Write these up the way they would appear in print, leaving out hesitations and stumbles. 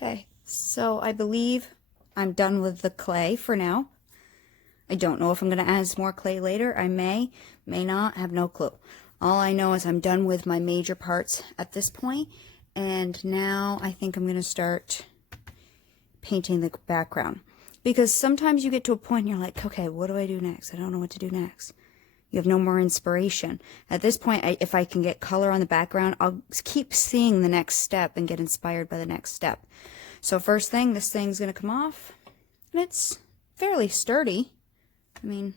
Okay, so I believe I'm done with the clay for now. I don't know if I'm going to add some more clay later. I may not, have no clue. All I know is I'm done with my major parts at this point, and now I think I'm going to start painting the background. Because sometimes you get to a point and you're like, okay, what do I do next? I don't know what to do next. You have no more inspiration. At this point, if I can get color on the background, I'll keep seeing the next step and get inspired by the next step. So first thing, this thing's going to come off, and it's fairly sturdy. I mean,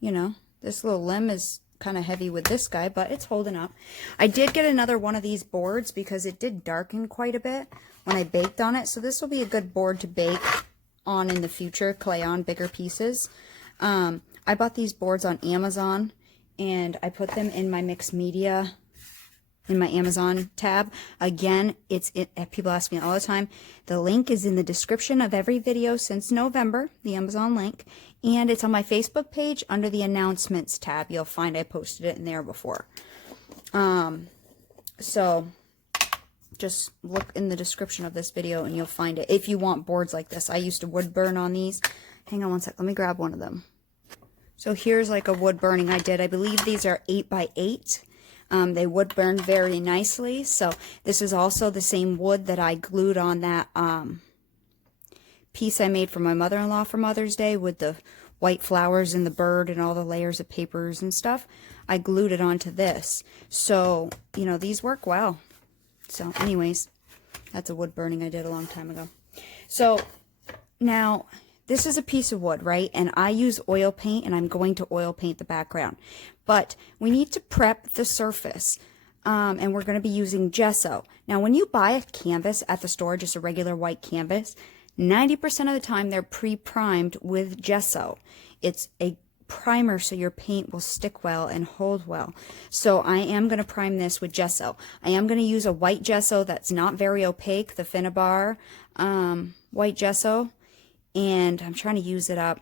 you know, this little limb is kind of heavy with this guy, but it's holding up. I did get another one of these boards because it did darken quite a bit when I baked on it. So this will be a good board to bake on in the future, clay on bigger pieces. I bought these boards on Amazon, and I put them in my mixed media, in my Amazon tab. Again, people ask me all the time. The link is in the description of every video since November, the Amazon link, and it's on my Facebook page under the announcements tab. You'll find I posted it in there before. So just look in the description of this video and you'll find it if you want boards like this. I used to wood burn on these. Hang on one sec, let me grab one of them. So here's like a wood burning I did. I believe these are 8x8. They wood burn very nicely. So this is also the same wood that I glued on that piece I made for my mother-in-law for Mother's Day with the white flowers and the bird and all the layers of papers and stuff. I glued it onto this. So, you know, these work well. So anyways, that's a wood burning I did a long time ago. So now this is a piece of wood, right? And I use oil paint, and I'm going to oil paint the background. But we need to prep the surface, and we're going to be using gesso. Now, when you buy a canvas at the store, just a regular white canvas, 90% of the time they're pre-primed with gesso. It's a primer so your paint will stick well and hold well. So I am going to prime this with gesso. I am going to use a white gesso that's not very opaque, the Finnabar white gesso. And I'm trying to use it up.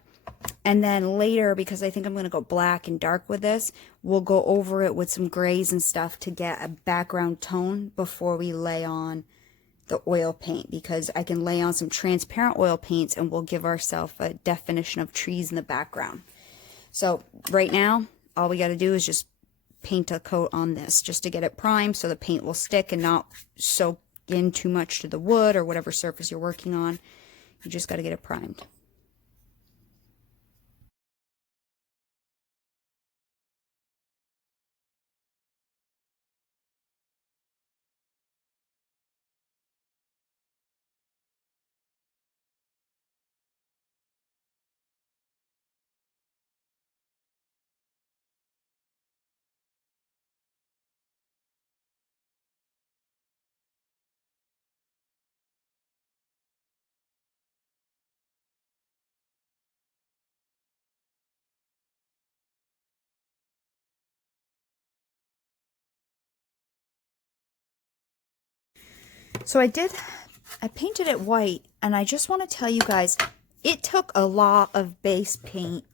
And then later, because I think I'm going to go black and dark with this, we'll go over it with some grays and stuff to get a background tone before we lay on the oil paint, because I can lay on some transparent oil paints and we'll give ourselves a definition of trees in the background. So right now, all we got to do is just paint a coat on this just to get it primed so the paint will stick and not soak in too much to the wood or whatever surface you're working on. You just got to get it primed. So I painted it white, and I just want to tell you guys, it took a lot of base paint.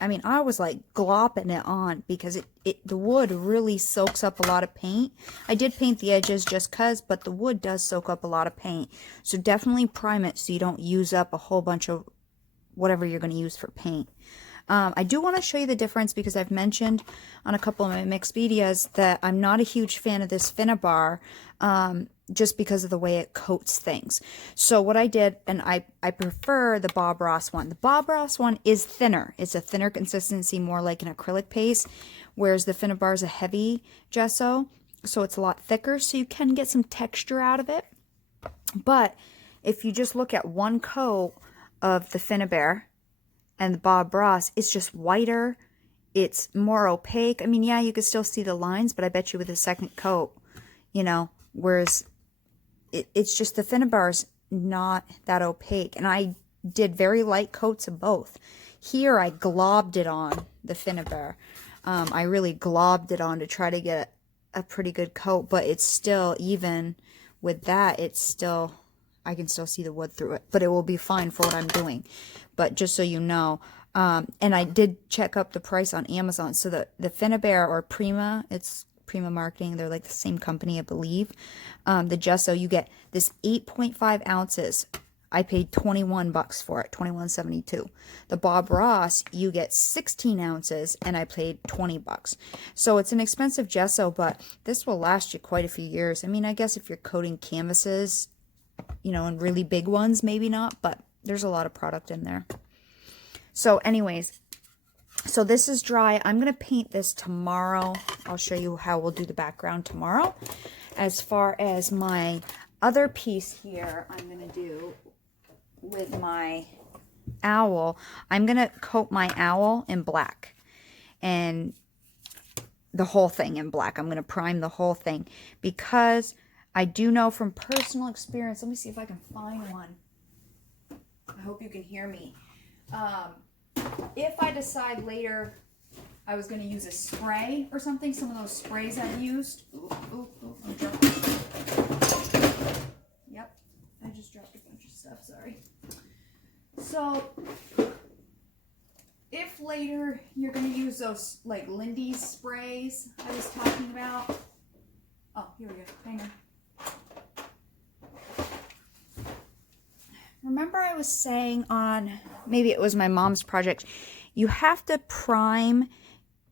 I mean, I was like glopping it on because the wood really soaks up a lot of paint. I did paint the edges just cause, but the wood does soak up a lot of paint. So definitely prime it so you don't use up a whole bunch of whatever you're going to use for paint. I do want to show you the difference because I've mentioned on a couple of my mixed medias that I'm not a huge fan of this Finnabar just because of the way it coats things. So what I did, and I prefer the Bob Ross one. The Bob Ross one is thinner. It's a thinner consistency, more like an acrylic paste, whereas the Finnabar is a heavy gesso, so it's a lot thicker, so you can get some texture out of it. But if you just look at one coat of the Finnabar and the Bob Ross, it's just whiter, it's more opaque. I mean, yeah, you could still see the lines, but I bet you with a second coat, you know, whereas it's just the Finnabar's not that opaque. And I did very light coats of both. Here I globbed it on the Finnabar. I really globbed it on to try to get a pretty good coat, but it's still, even with that, it's still, I can still see the wood through it, but it will be fine for what I'm doing. But just so you know, and I did check up the price on Amazon. So the Finnabar, or Prima, it's Prima Marketing. They're like the same company, I believe. The Gesso, you get this 8.5 ounces. I paid $21 for it, $21.72. The Bob Ross, you get 16 ounces, and I paid $20. So it's an expensive gesso, but this will last you quite a few years. I mean, I guess if you're coating canvases, you know, and really big ones, maybe not, but there's a lot of product in there. So anyways, so this is dry. I'm going to paint this tomorrow. I'll show you how we'll do the background tomorrow. As far as my other piece here, I'm going to do with my owl, I'm going to coat my owl in black. And the whole thing in black. I'm going to prime the whole thing. Because I do know from personal experience, let me see if I can find one. I hope you can hear me. If I decide later I was going to use a spray or something, some of those sprays I've used. I'm dropping. Yep, I just dropped a bunch of stuff, sorry. So, if later you're going to use those, like, Lindy's sprays I was talking about. Oh, here we go. Hang on. Remember I was saying on, maybe it was my mom's project, you have to prime,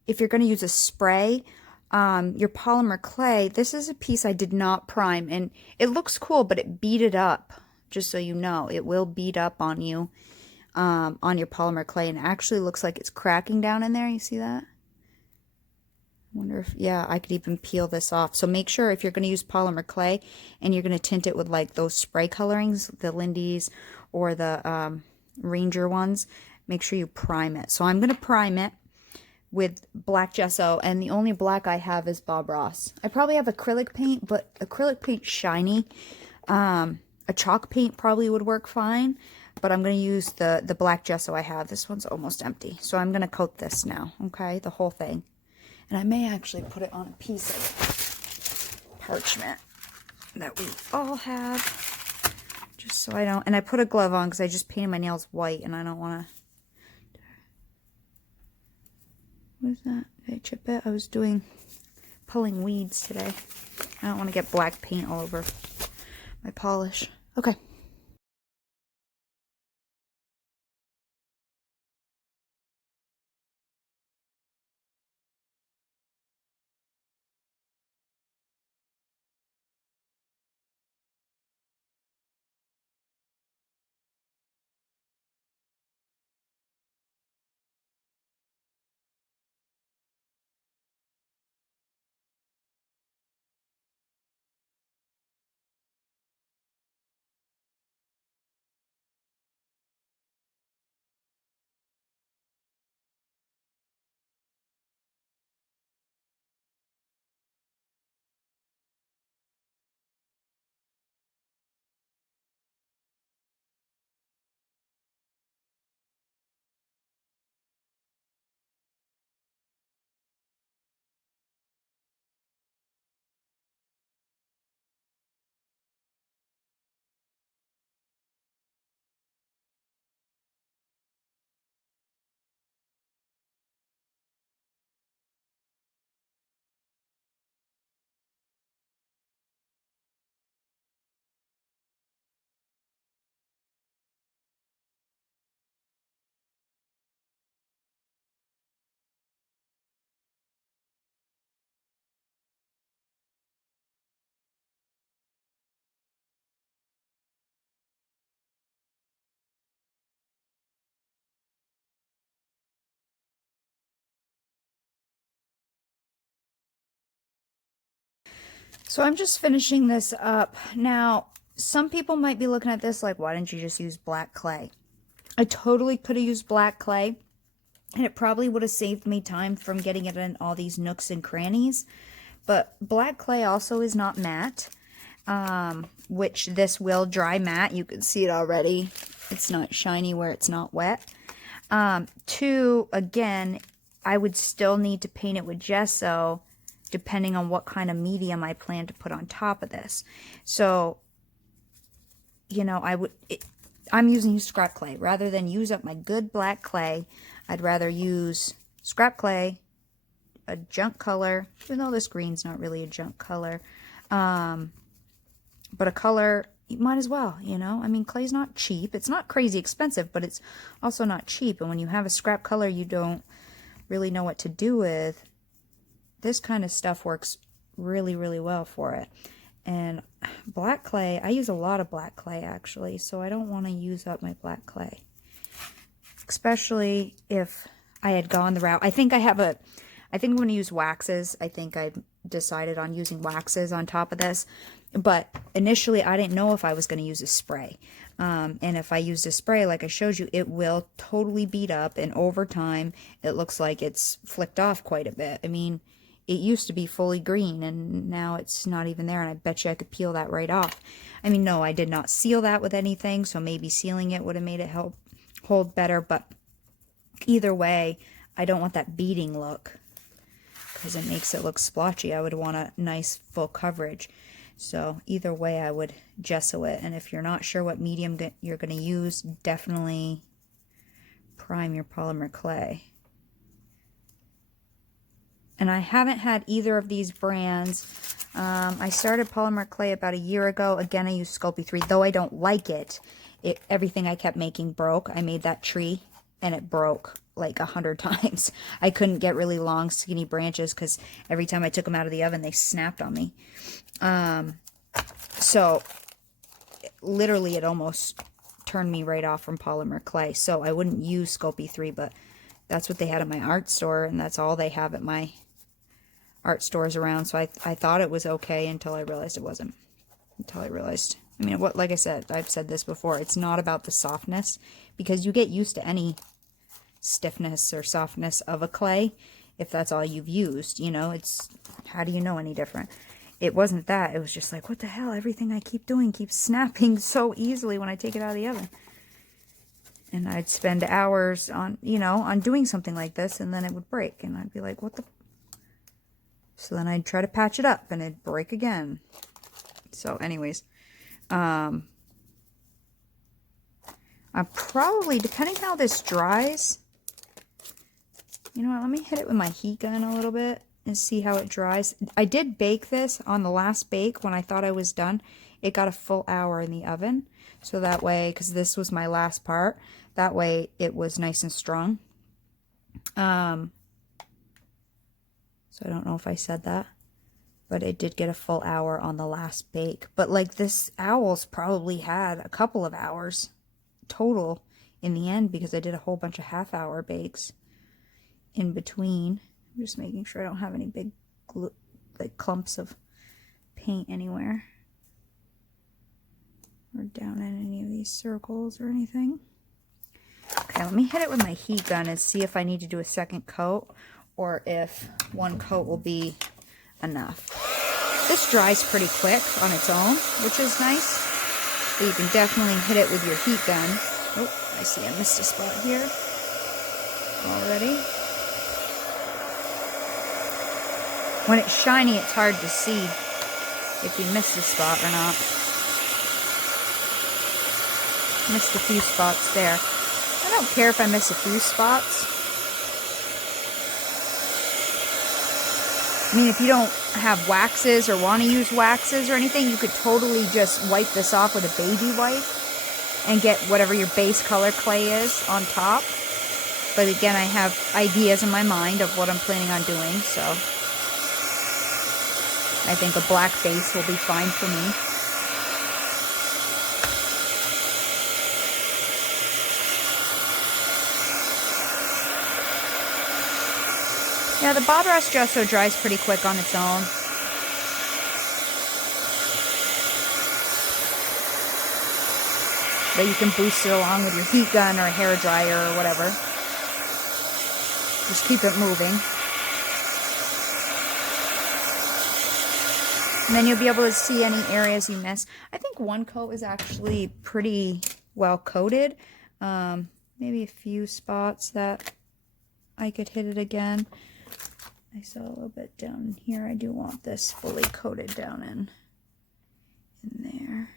if you're going to use a spray, your polymer clay. This is a piece I did not prime, and it looks cool, but it beaded up, just so you know. It will bead up on you, on your polymer clay, and it actually looks like it's cracking down in there. You see that? I wonder if, yeah, I could even peel this off. So make sure if you're going to use polymer clay and you're going to tint it with like those spray colorings, the Lindy's or the Ranger ones, make sure you prime it. So I'm going to prime it with black gesso, and the only black I have is Bob Ross. I probably have acrylic paint, but acrylic paint's shiny. A chalk paint probably would work fine, but I'm going to use the black gesso I have. This one's almost empty. So I'm going to coat this now, okay, the whole thing. And I may actually put it on a piece of parchment that we all have, just so I don't, and I put a glove on because I just painted my nails white and I don't want to, what is that? Did I chip it? I was pulling weeds today. I don't want to get black paint all over my polish. Okay. So I'm just finishing this up. Now, some people might be looking at this like, why didn't you just use black clay? I totally could have used black clay, and it probably would have saved me time from getting it in all these nooks and crannies. But black clay also is not matte, which this will dry matte. You can see it already. It's not shiny where it's not wet. Two, again, I would still need to paint it with gesso, depending on what kind of medium I plan to put on top of this. So, you know, I'm using scrap clay. Rather than use up my good black clay, I'd rather use scrap clay, a junk color, even though this green's not really a junk color. But a color, you might as well, you know? I mean, clay's not cheap. It's not crazy expensive, but it's also not cheap. And when you have a scrap color you don't really know what to do with, this kind of stuff works really, really well for it. And black clay, I use a lot of black clay actually, so I don't want to use up my black clay. Especially if I had gone the route. I think I'm going to use waxes. I think I decided on using waxes on top of this. But initially, I didn't know if I was going to use a spray. And if I used a spray, like I showed you, it will totally beat up. And over time, it looks like it's flicked off quite a bit. I mean, it used to be fully green, and now it's not even there. And I bet you I could peel that right off. I mean, no, I did not seal that with anything. So maybe sealing it would have made it help hold better. But either way, I don't want that beading look, because it makes it look splotchy. I would want a nice full coverage. So either way, I would gesso it. And if you're not sure what medium you're going to use, definitely prime your polymer clay. And I haven't had either of these brands. I started polymer clay about a year ago. Again, I used Sculpey 3. Though I don't like it, everything I kept making broke. I made that tree and it broke like 100 times. I couldn't get really long, skinny branches because every time I took them out of the oven, they snapped on me. So literally it almost turned me right off from polymer clay. So I wouldn't use Sculpey 3, but that's what they had at my art store, and that's all they have at my art stores around. So I thought it was okay until I realized it wasn't. Until I realized, I mean, like I said, I've said this before, it's not about the softness, because you get used to any stiffness or softness of a clay if that's all you've used, you know. It's, how do you know any different? It wasn't that. It was just like, what the hell, everything I keep doing keeps snapping so easily when I take it out of the oven. And I'd spend hours on, you know, on doing something like this, and then it would break, and I'd be like, what the? So then I'd try to patch it up, and it'd break again. So anyways, I'm probably, depending how this dries, you know what, let me hit it with my heat gun a little bit and see how it dries. I did bake this on the last bake when I thought I was done. It got a full hour in the oven. So that way, because this was my last part, that way it was nice and strong. So I don't know if I said that, but it did get a full hour on the last bake. But like this owl's probably had a couple of hours total in the end, because I did a whole bunch of half-hour bakes in between. I'm just making sure I don't have any big like clumps of paint anywhere, or down in any of these circles or anything. Okay, let me hit it with my heat gun and see if I need to do a second coat, or if one coat will be enough. This dries pretty quick on its own, which is nice. But you can definitely hit it with your heat gun. Oh, I see I missed a spot here already. When it's shiny, it's hard to see if you missed a spot or not. Missed a few spots there. I don't care if I miss a few spots. I mean, if you don't have waxes or want to use waxes or anything, you could totally just wipe this off with a baby wipe and get whatever your base color clay is on top. But again, I have ideas in my mind of what I'm planning on doing, so I think a black base will be fine for me. Yeah, the Bob Ross Gesso dries pretty quick on its own. But you can boost it along with your heat gun or a hair dryer or whatever. Just keep it moving. And then you'll be able to see any areas you miss. I think one coat is actually pretty well coated. Maybe a few spots that I could hit it again. I saw a little bit down here. I do want this fully coated down in there.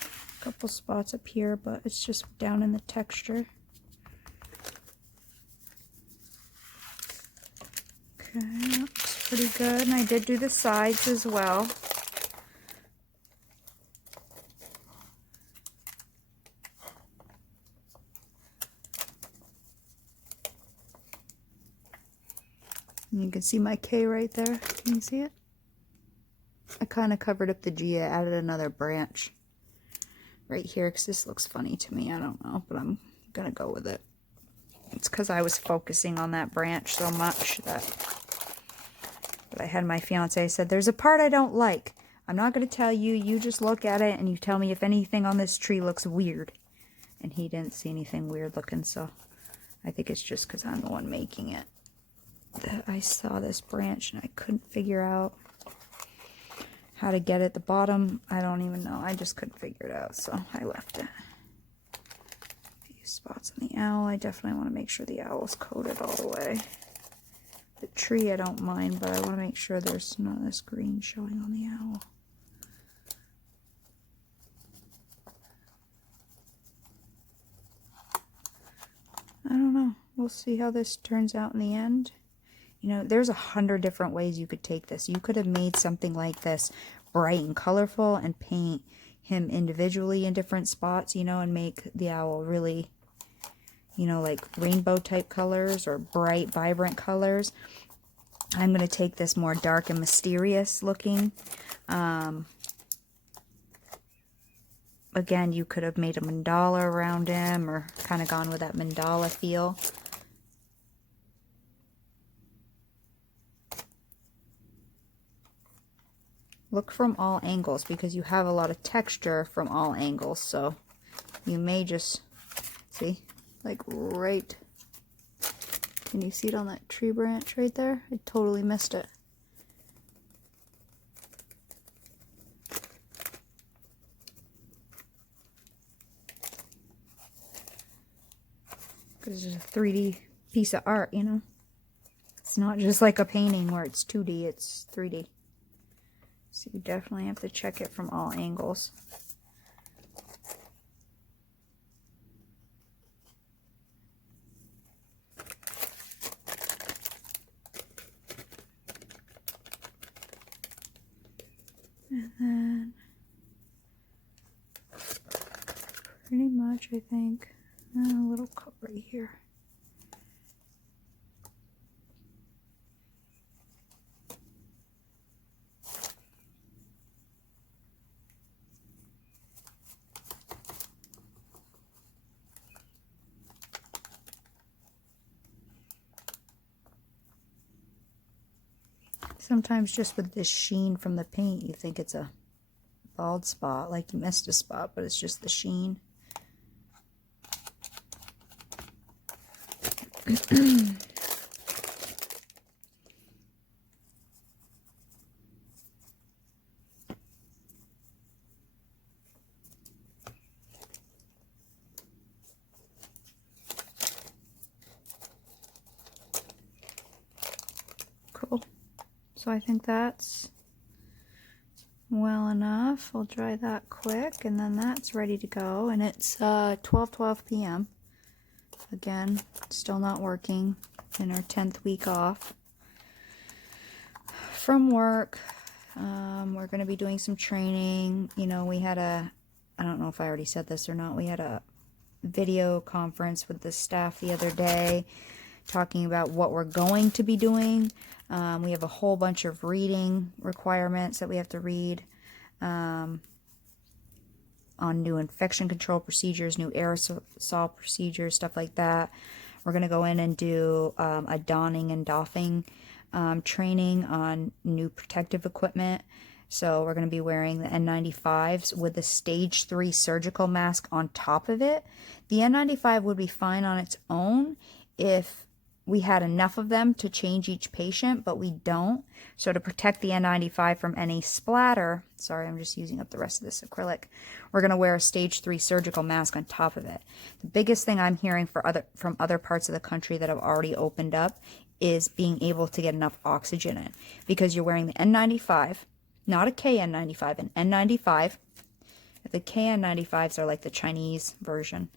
A couple spots up here, but it's just down in the texture. Okay, looks pretty good. And I did do the sides as well. And you can see my K right there. Can you see it? I kind of covered up the G. I added another branch right here because this looks funny to me. I don't know, but I'm going to go with it. It's because I was focusing on that branch so much that... But I had my fiance said, there's a part I don't like. I'm not going to tell you. You just look at it and you tell me if anything on this tree looks weird. And he didn't see anything weird looking, so I think it's just because I'm the one making it. That I saw this branch and I couldn't figure out how to get it at the bottom. I don't even know. I just couldn't figure it out, so I left it. A few spots on the owl. I definitely want to make sure the owl's coated all the way. The tree I don't mind, but I want to make sure there's none of this green showing on the owl. I don't know. We'll see how this turns out in the end. You know, there's 100 different ways you could take this. You could have made something like this bright and colorful and paint him individually in different spots, you know, and make the owl really, you know, like rainbow type colors or bright, vibrant colors. I'm going to take this more dark and mysterious looking. Again, you could have made a mandala around him or kind of gone with that mandala feel. Look from all angles because you have a lot of texture from all angles. So you may just see, like right. Can you see it on that tree branch right there? I totally missed it. Because it's a 3D piece of art, you know. It's not just like a painting where it's 2D, it's 3D. So you definitely have to check it from all angles. And then pretty much I think a little cut right here. Sometimes just with this sheen from the paint, you think it's a bald spot, like you missed a spot, but it's just the sheen. Cool. So I think that's well enough. I'll dry that quick, and then that's ready to go. And it's 12:12 p.m. Again, still not working in our 10th week off from work. We're going to be doing some training. You know, we had I don't know if I already said this or not, we had a video conference with the staff the other day talking about what we're going to be doing. We have a whole bunch of reading requirements that we have to read on new infection control procedures, new aerosol procedures, stuff like that. We're going to go in and do a donning and doffing training on new protective equipment. So we're going to be wearing the N95s with the stage 3 surgical mask on top of it. The N95 would be fine on its own if we had enough of them to change each patient, but we don't. So to protect the N95 from any splatter, sorry, I'm just using up the rest of this acrylic, we're going to wear a stage 3 surgical mask on top of it. The biggest thing I'm hearing from other parts of the country that have already opened up is being able to get enough oxygen in, because you're wearing the N95, not a KN95, an N95. The KN95s are like the Chinese version.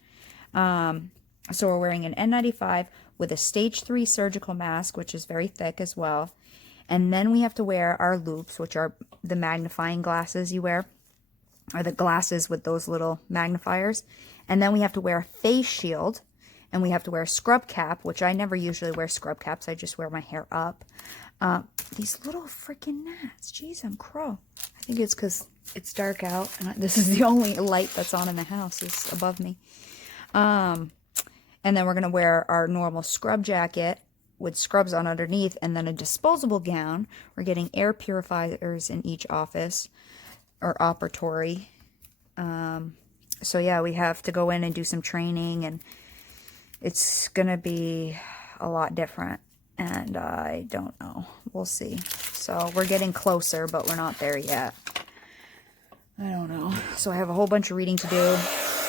So we're wearing an N95 with a stage 3 surgical mask, which is very thick as well. And then we have to wear our loupes, which are the magnifying glasses you wear, or the glasses with those little magnifiers. And then we have to wear a face shield, and we have to wear a scrub cap, which I never usually wear scrub caps. I just wear my hair up. These little freaking gnats. Jeez, I'm crow. I think it's because it's dark out, and this is the only light that's on in the house is above me. And then we're going to wear our normal scrub jacket with scrubs on underneath, and then a disposable gown. We're getting air purifiers in each office or operatory. So yeah, we have to go in and do some training, and it's going to be a lot different. And I don't know. We'll see. So we're getting closer, but we're not there yet. I don't know. So I have a whole bunch of reading to do.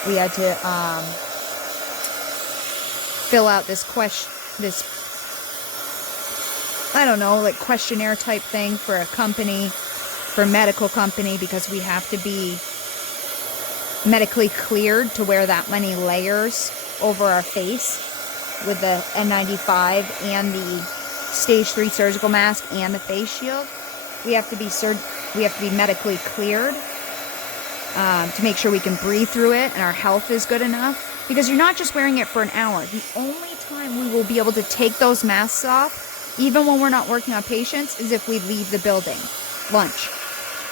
We had to fill out this I don't know, like questionnaire type thing for a company, for a medical company, because we have to be medically cleared to wear that many layers over our face with the N95 and the stage 3 surgical mask and the face shield. We have to be medically cleared to make sure we can breathe through it and our health is good enough, because you're not just wearing it for an hour. The only time we will be able to take those masks off, even when we're not working on patients, is if we leave the building, lunch.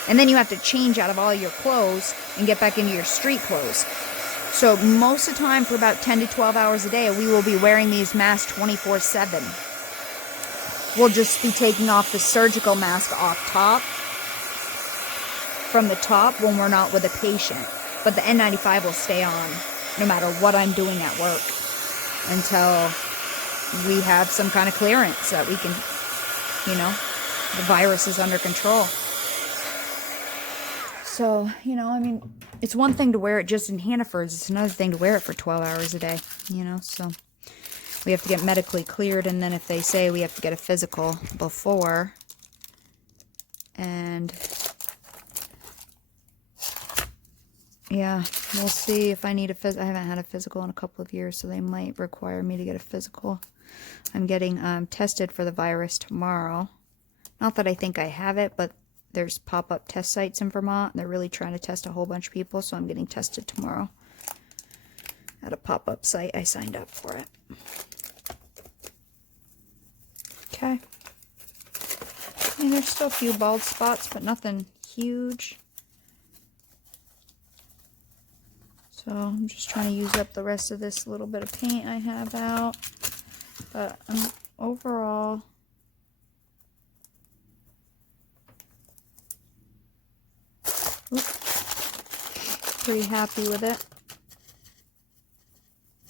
And then you have to change out of all your clothes and get back into your street clothes. So most of the time, for about 10 to 12 hours a day, we will be wearing these masks 24/7. We'll just be taking off the surgical mask from the top when we're not with a patient. But the N95 will stay on no matter what I'm doing at work until we have some kind of clearance that we can, the virus is under control. So, I mean, it's one thing to wear it just in Hannaford's. It's another thing to wear it for 12 hours a day, so we have to get medically cleared. And then if they say we have to get a physical before, and yeah, we'll see if I need a physical. I haven't had a physical in a couple of years, so they might require me to get a physical. I'm getting tested for the virus tomorrow. Not that I think I have it, but there's pop-up test sites in Vermont, and they're really trying to test a whole bunch of people, so I'm getting tested tomorrow at a pop-up site. I signed up for it. Okay. I mean, there's still a few bald spots, but nothing huge. So I'm just trying to use up the rest of this little bit of paint I have out. But overall, pretty happy with it.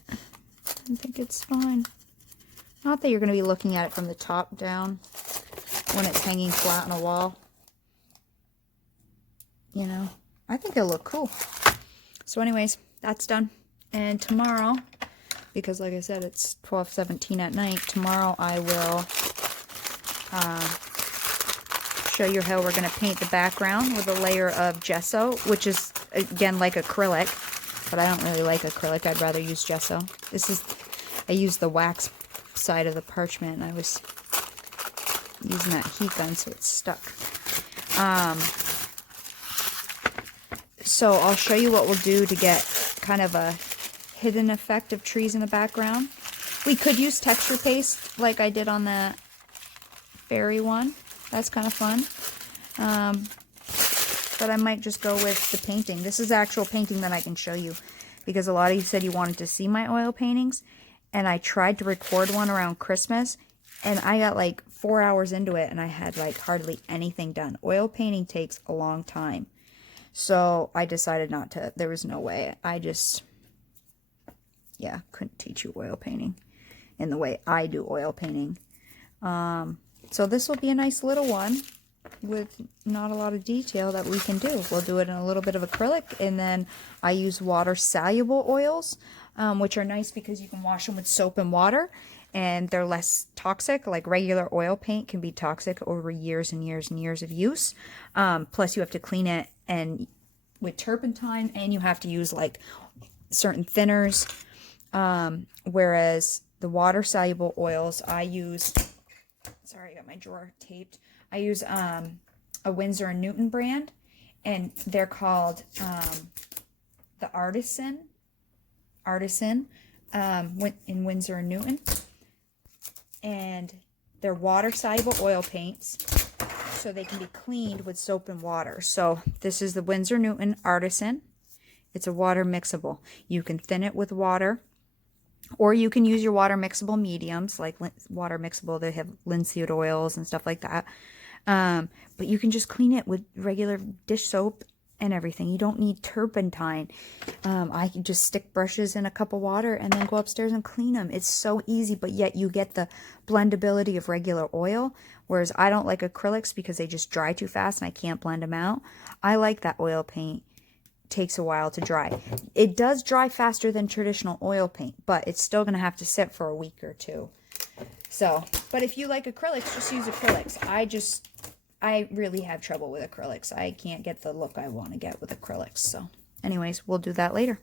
I think it's fine. Not that you're going to be looking at it from the top down when it's hanging flat on a wall. I think it'll look cool. So anyways, that's done. And tomorrow, because like I said, it's 12:17 at night, tomorrow I will show you how we're going to paint the background with a layer of gesso, which is, again, like acrylic, but I don't really like acrylic. I'd rather use gesso. I used the wax side of the parchment, and I was using that heat gun, so it's stuck. So I'll show you what we'll do to get kind of a hidden effect of trees in the background. We could use texture paste like I did on that fairy one. That's kind of fun. But I might just go with the painting. This is actual painting that I can show you, because a lot of you said you wanted to see my oil paintings, and I tried to record one around Christmas, and I got like 4 hours into it, and I had like hardly anything done. Oil painting takes a long time. So I decided not to. There was no way. Couldn't teach you oil painting in the way I do oil painting. So this will be a nice little one with not a lot of detail that we can do. We'll do it in a little bit of acrylic, and then I use water-soluble oils, which are nice because you can wash them with soap and water, and they're less toxic. Like regular oil paint can be toxic over years and years and years of use. Plus you have to clean it and with turpentine, and you have to use like certain thinners. Whereas the water-soluble oils, I use, sorry, I got my drawer taped. I use a Winsor & Newton brand, and they're called the Artisan in Winsor & Newton. And they're water-soluble oil paints, so they can be cleaned with soap and water. So this is the Winsor & Newton Artisan. It's a water mixable. You can thin it with water, or you can use your water mixable mediums, like water mixable. They have linseed oils and stuff like that. But you can just clean it with regular dish soap and everything. You don't need turpentine. I can just stick brushes in a cup of water and then go upstairs and clean them. It's so easy, but yet you get the blendability of regular oil, whereas I don't like acrylics because they just dry too fast and I can't blend them out. I like that oil paint. Takes a while to dry. It does dry faster than traditional oil paint, but it's still going to have to sit for a week or two. So, but if you like acrylics, just use acrylics. I really have trouble with acrylics. I can't get the look I want to get with acrylics. So anyways, we'll do that later.